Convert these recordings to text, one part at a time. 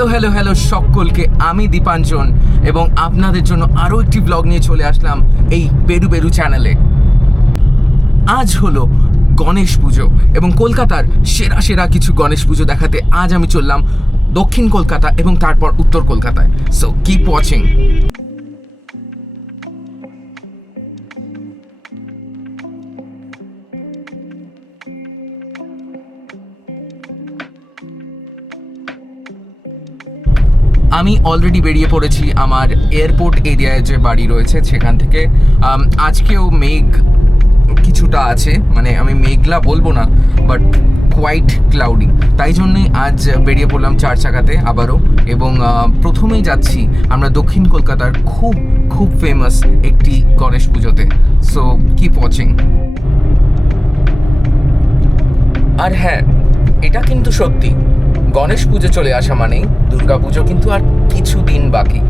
Hello সকলকে, আমি দীপাঞ্জন এবং আপনাদের জন্য আরও একটি ব্লগ নিয়ে চলে আসলাম এই বেরু বেরু চ্যানেলে। আজ হলো গণেশ পুজো এবং কলকাতার সেরা কিছু গণেশ পুজো দেখাতে আজ আমি চললাম দক্ষিণ কলকাতা এবং তারপর উত্তর কলকাতায়। So keep watching. আমি অলরেডি বেরিয়ে পড়েছি আমার এয়ারপোর্ট এরিয়ায় যে বাড়ি রয়েছে সেখান থেকে। আজকেও মেঘ কিছুটা আছে, মানে আমি মেঘলা বলবো না, বাট কোয়াইট ক্লাউডি, তাই জন্যই আজ বেরিয়ে পড়লাম চার চাকাতে আবারও। এবং প্রথমেই যাচ্ছি আমরা দক্ষিণ কলকাতার খুব ফেমাস একটি গণেশ পুজোতে। So keep watching. আর হ্যাঁ, এটা কিন্তু সত্যি, গণেশ পুজো চলে আসা মানেই দুর্গা পুজো কিন্তু আর কিছু দিন বাকি।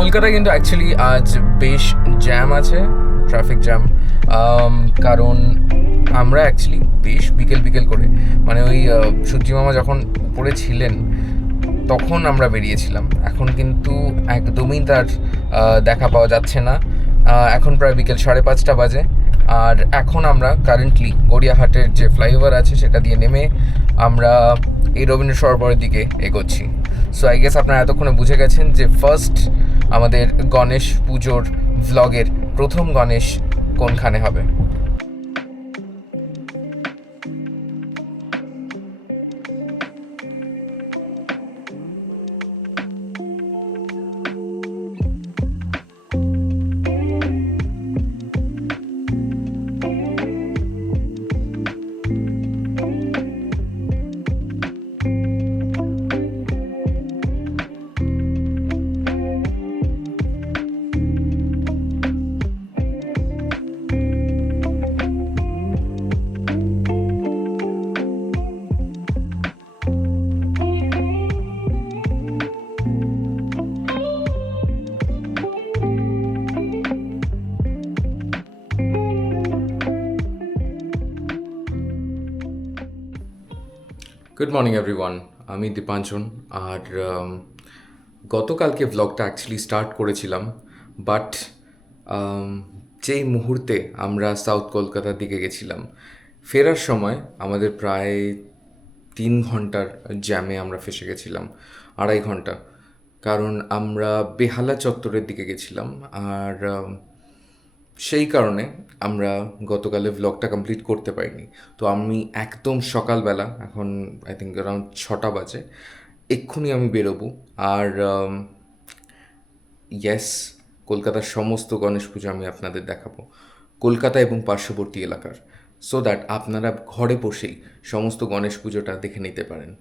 কলকাতায় কিন্তু অ্যাকচুয়ালি আজ বেশ জ্যাম আছে, ট্রাফিক জ্যাম, কারণ আমরা অ্যাকচুয়ালি বেশ বিকেল করে, মানে ওই সূর্যি মামা যখন উপরে ছিলেন তখন আমরা বেরিয়েছিলাম। এখন কিন্তু একদমই তার দেখা পাওয়া যাচ্ছে না। এখন প্রায় বিকেল 5:30 বাজে, আর এখন আমরা কারেন্টলি গড়িয়াহাটের যে ফ্লাইওভার আছে সেটা দিয়ে নেমে আমরা এই রবীন্দ্র সরোবরের দিকে এগোচ্ছি। সো আই গেস আপনারা এতক্ষণে বুঝে গেছেন যে ফার্স্ট আমাদের গণেশ পুজোর ভ্লগের প্রথম গণেশ কোনখানে হবে। গুড মর্নিং এভরিওয়ান, আমি দীপাঞ্জন। আর গতকালকে ভ্লগটা অ্যাকচুয়ালি স্টার্ট করেছিলাম, বাট যেই মুহূর্তে আমরা সাউথ কলকাতার দিকে গেছিলাম, ফেরার সময় আমাদের প্রায় 3 ঘন্টার জ্যামে আমরা ফেসে গেছিলাম, 2.5 ঘন্টা, কারণ আমরা বেহালা চত্বরের দিকে গেছিলাম। আর সেই কারণে আমরা গতকালে ভ্লগটা কমপ্লিট করতে পারিনি। তো আমি একদম সকালবেলা, এখন আই থিঙ্ক অ্যারাউন্ড 6টা বাজে, এক্ষুনি আমি বেরোবো। আর ইয়েস, কলকাতার সমস্ত গণেশ পুজো আমি আপনাদের দেখাবো, কলকাতা এবং পার্শ্ববর্তী এলাকার, সো দ্যাট আপনারা ঘরে বসেই সমস্ত গণেশ পুজোটা দেখে নিতে পারেন।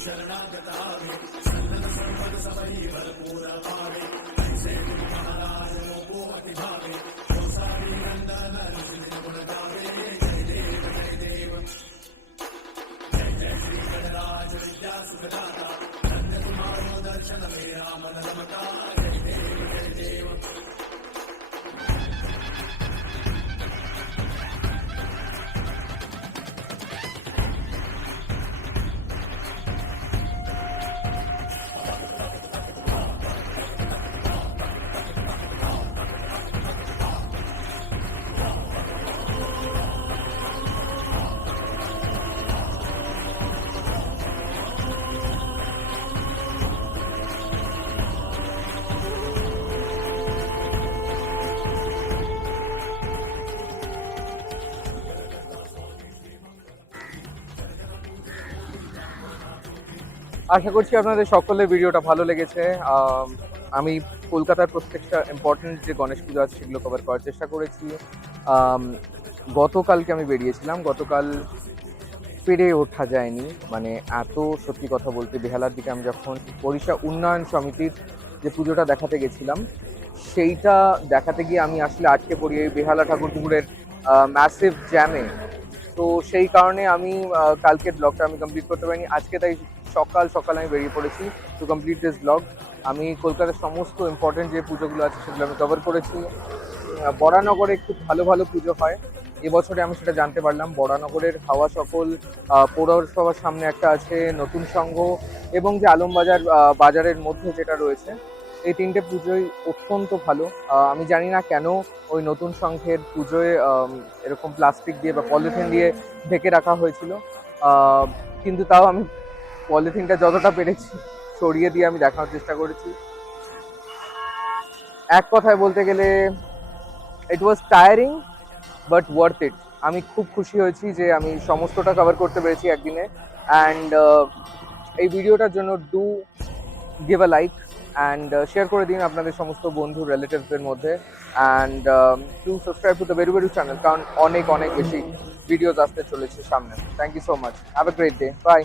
शरणागता सन्नत संपद सबरी भरपूर पावे ऐसे गुण আশা করছি আপনাদের সকলের ভিডিওটা ভালো লেগেছে। আমি কলকাতার প্রত্যেকটা ইম্পর্টেন্ট যে গণেশ পুজো আছে সেগুলো কভার করার চেষ্টা করেছি। আম, গতকালকে আমি বেরিয়েছিলাম, গতকাল পেরে ওঠা যায়নি, মানে এত সত্যি কথা বলতে বেহালার দিকে আমি যখন ওড়িশা উন্নয়ন সমিতির যে পুজোটা দেখাতে গেছিলাম সেইটা দেখাতে গিয়ে আমি আসলে আটকে পড়ি এই বেহালা ঠাকুরপুকুরের ম্যাসিভ জ্যামে। তো সেই কারণে আমি কালকের ব্লগটা আমি কমপ্লিট করতে পারিনি। আজকে তাই সকাল সকাল আমি বেরিয়ে পড়েছি টু কমপ্লিট দিস ব্লগ। আমি কলকাতার সমস্ত ইম্পর্টেন্ট যে পুজোগুলো আছে সেগুলো আমি কভার করেছি। বরানগরে খুব ভালো ভালো পুজো হয় এবছরে, আমি সেটা জানতে পারলাম। বরানগরের হাওয়া সকল পৌরসভার সামনে একটা আছে, নতুন সংঘ, এবং যে আলমবাজার বাজারের মধ্যে যেটা রয়েছে, এই তিনটে পুজোই অত্যন্ত ভালো। আমি জানি না কেন ওই নতুন সংঘের পুজোয় এরকম প্লাস্টিক দিয়ে বা পলিথিন দিয়ে ঢেকে রাখা হয়েছিল, কিন্তু তাও আমি পলিথিনটা যতটা পেরেছি সরিয়ে দিয়ে আমি দেখানোর চেষ্টা করেছি। এক কথায় বলতে গেলে ইট ওয়াজ টায়ারিং বাট ওয়ার্থ ইট। আমি খুব খুশি হয়েছি যে আমি সমস্তটা কভার করতে পেরেছি একদিনে। অ্যান্ড এই ভিডিওটার জন্য do give a like and share করে দিন আপনাদের সমস্ত বন্ধু রিলেটিভসদের মধ্যে। And to subscribe to the very very channel, কারণ অনেক অনেক বেশি ভিডিওস আসতে চলেছে সামনে। Thank you so much, have a great day, by.